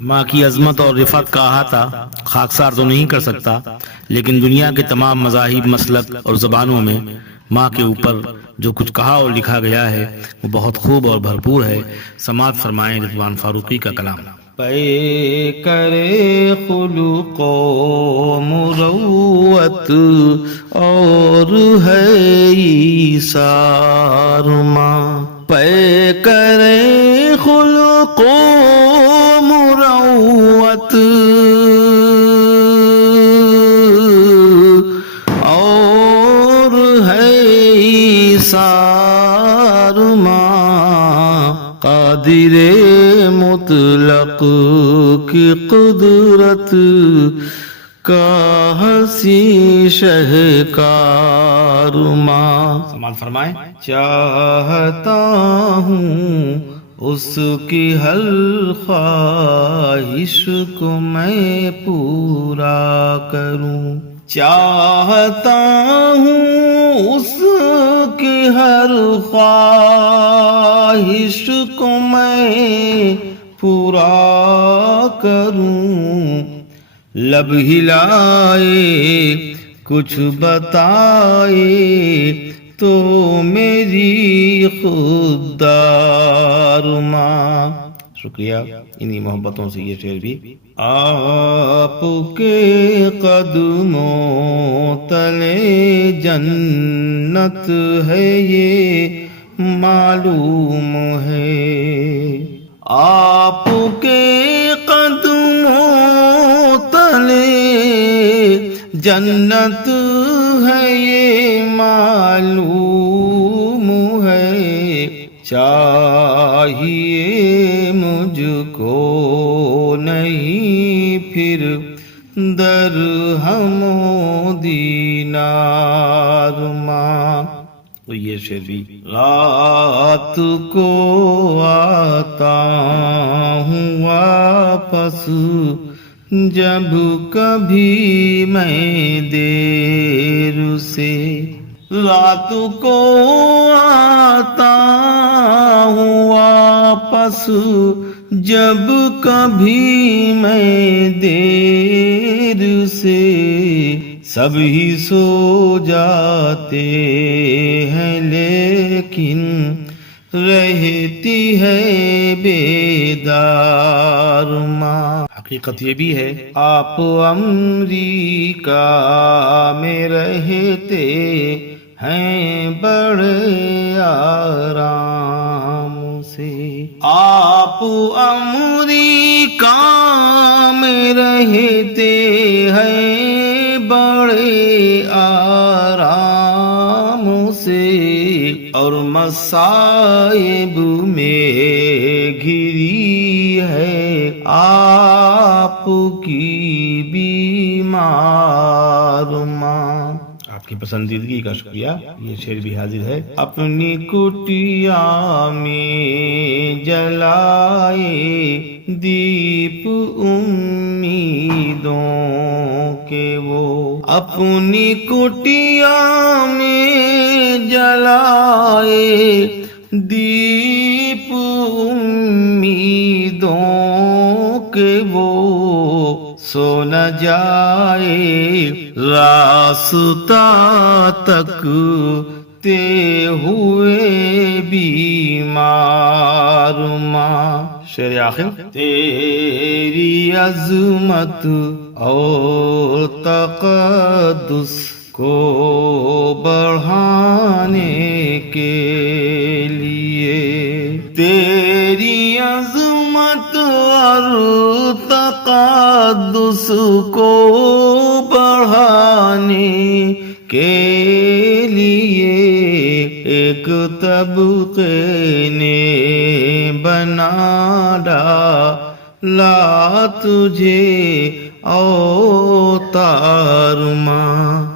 ماں کی عظمت اور رفعت کا احاطہ خاکسار تو نہیں کر سکتا، لیکن دنیا کے تمام مذاہب، مسلک اور زبانوں میں ماں کے اوپر جو کچھ کہا اور لکھا گیا ہے وہ بہت خوب اور بھرپور ہے۔ سماعت فرمائیں رضوان فاروقی کا کلام۔ پے کرے خلق و مروت اور ہے ایثار ماں، پے کرے خلق و مروت اور ہے ایثار ماں، قادر مطلق کی قدرت کا حسین شہکار ماں، سماعت فرمائیں۔ چاہتا ہوں اس کی ہر خواہش کو میں پورا کروں، چاہتا ہوں اس کی ہر خواہش کو میں پورا کروں، لب ہلائے کچھ بتائے تو میری خوددار ماں۔ شکریہ، انہی محبتوں سے یہ شعر بھی۔ آپ کے قدموں تلے جنت ہے یہ معلوم ہے، آپ کے قدموں تلے جنت ہے یہ معلوم ہے، چاہیے مجھ کو نہیں پھر درہم و دینار ماں۔ تو یہ شعر بھی۔ رات کو آتا ہوں واپس جب کبھی میں دیر سے، رات کو آتا ہوں واپس جب کبھی میں دیر سے، سب ہی سو جاتے ہیں لیکن رہتی ہے بیدار ماں۔ حقیقت یہ بھی ہے، آپ امریکہ میں رہتے ہیں بڑے آرام سے، آپ امریکہ میں رہتے ہیں بڑے آرام سے، اور مصائب میں گھری ہے آپ کی بیمار ماں۔ آپ کی پسندیدگی کا شکریہ، یہ شعر بھی حاضر ہے۔ اپنی کٹیا میں جلائے دیپ امیدوں کے وہ، اپنی کٹیا میں جلائے دیپ امیدوں کے وہ، سو نہ جائے راستہ تکتے ہوئے بیمار ماں۔ شعر آخر۔ تیری عظمت اور تقدس کو بڑھانے کے لیے، تیری عظمت اور تقدس کو بڑھانے کے لیے، ایک طبقے نے بنا ڈالا تجھے اوتار ماں۔